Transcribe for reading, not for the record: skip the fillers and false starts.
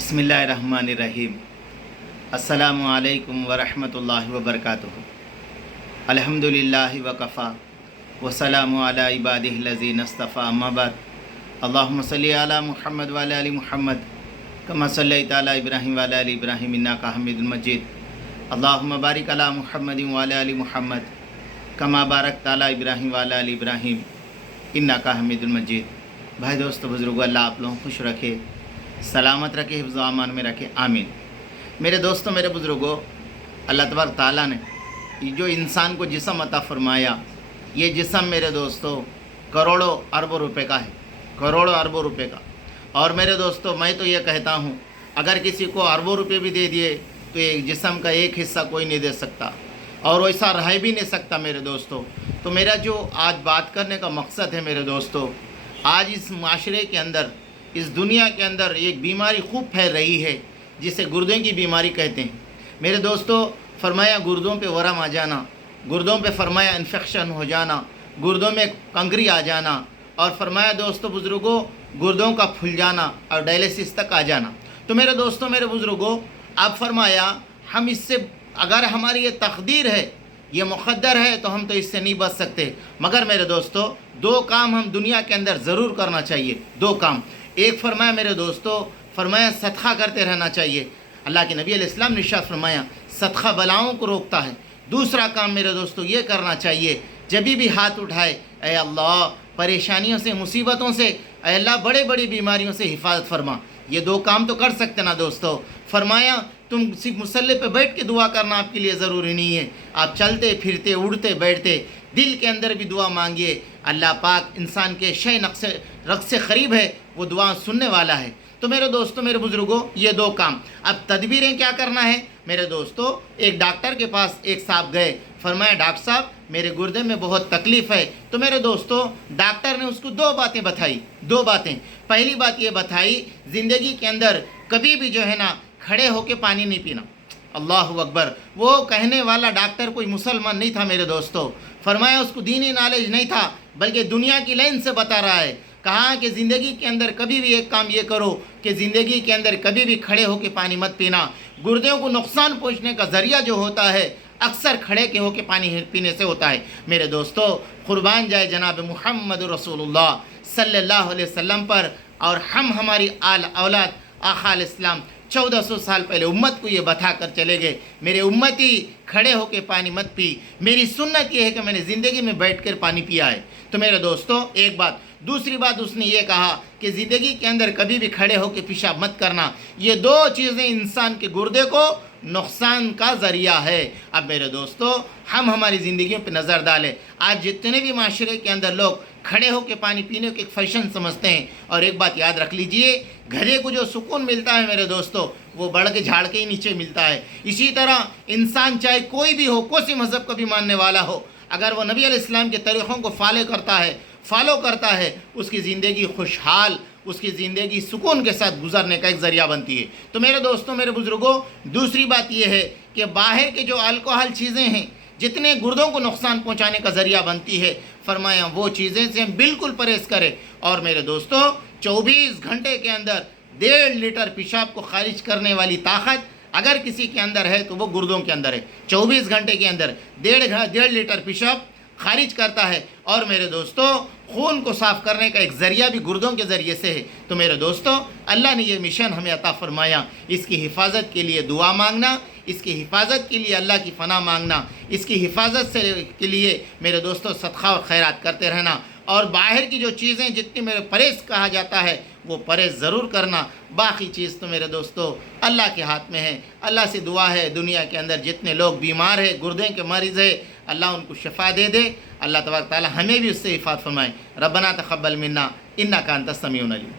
बिस्मिल्लाहिर्रहमानिर्रहीम। अस्सलामु अलैकुम वरहमतुल्लाहि वबरकातुहू। अल्हम्दुलिल्लाहि वकफ़ा वस्सलामु अला इबादिहिल लज़ीना इस्तफ़ा, अम्मा बाद। अल्लाहुम्मा सल्लि अला मुहम्मद व अला आलि मुहम्मद कमा सल्लैता अला इब्राहीम व अला आलि इब्राहीम इन्नका हमीदुम मजीद। अल्लाहुम्मा बारिक अला मुहम्मदिन व अला आलि मुहम्मद कमा बारकता अला इब्राहीम व अला आलि इब्राहीम इन्नका हमीदुम मजीद। भाई दोस्तों बुज़ुर्गों, अल्लाह आप लोगों को खुश रखे, सलामत रखे, हिफ्ज़ व अमान में रखे, आमीन। मेरे दोस्तों, मेरे बुज़ुर्गों, अल्लाह तबारक ताला ने जो इंसान को जिस्म अता फ़रमाया, ये जिस्म मेरे दोस्तों करोड़ों अरबों रुपए का है, करोड़ों अरबों रुपए का। और मेरे दोस्तों, मैं तो ये कहता हूँ, अगर किसी को अरबों रुपए भी दे दिए तो एक जिस्म का एक हिस्सा कोई नहीं दे सकता, और वैसा रह भी नहीं सकता मेरे दोस्तों। तो मेरा जो आज बात करने का मकसद है मेरे दोस्तों, आज इस माशरे के अंदर, इस दुनिया के अंदर एक बीमारी खूब फैल रही है जिसे गुर्दे की बीमारी कहते हैं। मेरे दोस्तों, फरमाया गुर्दों पे वरम आ जाना, गुर्दों पे फरमाया इन्फेक्शन हो जाना, गुर्दों में कंकरी आ जाना, और फरमाया दोस्तों बुज़ुर्गों गुर्दों का फूल जाना और डायलिसिस तक आ जाना। तो मेरे दोस्तों, मेरे बुज़ुर्गों, आप फरमाया हम इससे, अगर हमारी ये तकदीर है, ये मुक़द्दर है, तो हम तो इससे नहीं बच सकते। मगर मेरे दोस्तों, दो काम हम दुनिया के अंदर ज़रूर करना चाहिए, दो काम। एक फरमाया मेरे दोस्तों, फरमाया सदका करते रहना चाहिए। अल्लाह के नबी अलैहिस्सलाम ने इरशाद फरमाया सदका बलाओं को रोकता है। दूसरा काम मेरे दोस्तों ये करना चाहिए, जब भी हाथ उठाए, ऐ अल्लाह परेशानियों से, मुसीबतों से, ऐ अल्लाह बड़े बड़ी बीमारियों से हिफाजत फरमा। ये दो काम तो कर सकते ना दोस्तों। फरमाया तुम सिर्फ मुसल्ले पे बैठ के दुआ करना आपके लिए ज़रूरी नहीं है, आप चलते फिरते उड़ते बैठते दिल के अंदर भी दुआ मांगिए। अल्लाह पाक इंसान के शय नक्स रख से क़रीब है, वो दुआ सुनने वाला है। तो मेरे दोस्तों, मेरे बुज़ुर्गों, ये दो काम। अब तदबीरें क्या करना है मेरे दोस्तों। एक डॉक्टर के पास एक साहब गए, फरमाया डॉक्टर साहब मेरे गुर्दे में बहुत तकलीफ़ है। तो मेरे दोस्तों, डॉक्टर ने उसको दो बातें बताई, दो बातें। पहली बात ये बताई, ज़िंदगी के अंदर कभी भी जो है ना खड़े होके पानी नहीं पीना। अल्लाहु अकबर। वो कहने वाला डॉक्टर कोई मुसलमान नहीं था मेरे दोस्तों। फरमाया उसको दीनी नॉलेज नहीं था, बल्कि दुनिया की लाइन से बता रहा है। कहा कि ज़िंदगी के अंदर कभी भी एक काम ये करो कि ज़िंदगी के अंदर कभी भी खड़े होकर पानी मत पीना। गुर्दों को नुकसान पहुँचने का ज़रिया जो होता है अक्सर खड़े के होकर पानी पीने से होता है। मेरे दोस्तों, कुर्बान जाए जनाब मुहम्मद रसूलुल्लाह सल्लल्लाहु अलैहि वसल्लम पर, और हम हमारी आल औलाद आका अलैहिस्सलाम 1400 साल पहले उम्मत को ये बता कर चले गए, मेरे उम्मती खड़े होकर पानी मत पी। मेरी सुन्नत ये है कि मैंने ज़िंदगी में बैठकर पानी पिया है। तो मेरे दोस्तों, एक बात। दूसरी बात उसने ये कहा कि ज़िंदगी के अंदर कभी भी खड़े होकर पेशाब मत करना। ये दो चीज़ें इंसान के गुर्दे को नुकसान का ज़रिया है। अब मेरे दोस्तों, हम हमारी ज़िंदगियों पर नज़र डालें। आज जितने भी माशरे के अंदर लोग खड़े होकर पानी पीने को एक फैशन समझते हैं, और एक बात याद रख लीजिए, गधे को जो सुकून मिलता है मेरे दोस्तों, वो बढ़ के झाड़ के ही नीचे मिलता है। इसी तरह इंसान चाहे कोई भी हो, कोई सी मज़हब का भी मानने वाला हो, अगर वो नबी अलैहिस्सलाम के तरीक़ों को फॉलो करता है, उसकी ज़िंदगी खुशहाल, उसकी ज़िंदगी सुकून के साथ गुजरने का एक ज़रिया बनती है। तो मेरे दोस्तों, मेरे बुज़ुर्गों, दूसरी बात यह है कि बाहर के जो अल्कोहल चीज़ें हैं, जितने गुर्दों को नुकसान पहुंचाने का ज़रिया बनती है, फरमाया वो चीज़ें से हम बिल्कुल परहेज़ करें। और मेरे दोस्तों, 24 घंटे के अंदर 1.5 लीटर पेशाब को खारिज करने वाली ताकत अगर किसी के अंदर है तो वो गुर्दों के अंदर है। 24 घंटे के अंदर 1.5 लीटर पेशाब खारिज करता है। और मेरे दोस्तों, खून को साफ़ करने का एक ज़रिया भी गुर्दों के ज़रिए से है। तो मेरे दोस्तों, अल्लाह ने ये मिशन हमें अता फ़रमाया, इसकी हिफाजत के लिए दुआ मांगना, इसकी हिफाजत के लिए अल्लाह की फ़ना मांगना, इसकी हिफाजत से के लिए मेरे दोस्तों सदका और खैरात करते रहना। और बाहर की जो चीज़ें जितनी मेरे परहेज़ कहा जाता है वो परहेज़ ज़रूर करना। बाकी चीज़ तो मेरे दोस्तों अल्लाह के हाथ में है। अल्लाह से दुआ है, दुनिया के अंदर जितने लोग बीमार हैं, गुर्दे के मरीज़ है, अल्लाह उनको शफ़ा दे दे। अल्लाह तबारक ताला हमें भी उससे हिफाज़त फरमाए। रब्बना तक़ब्बल मिन्ना इन्नका अंतस समीउल अलीम।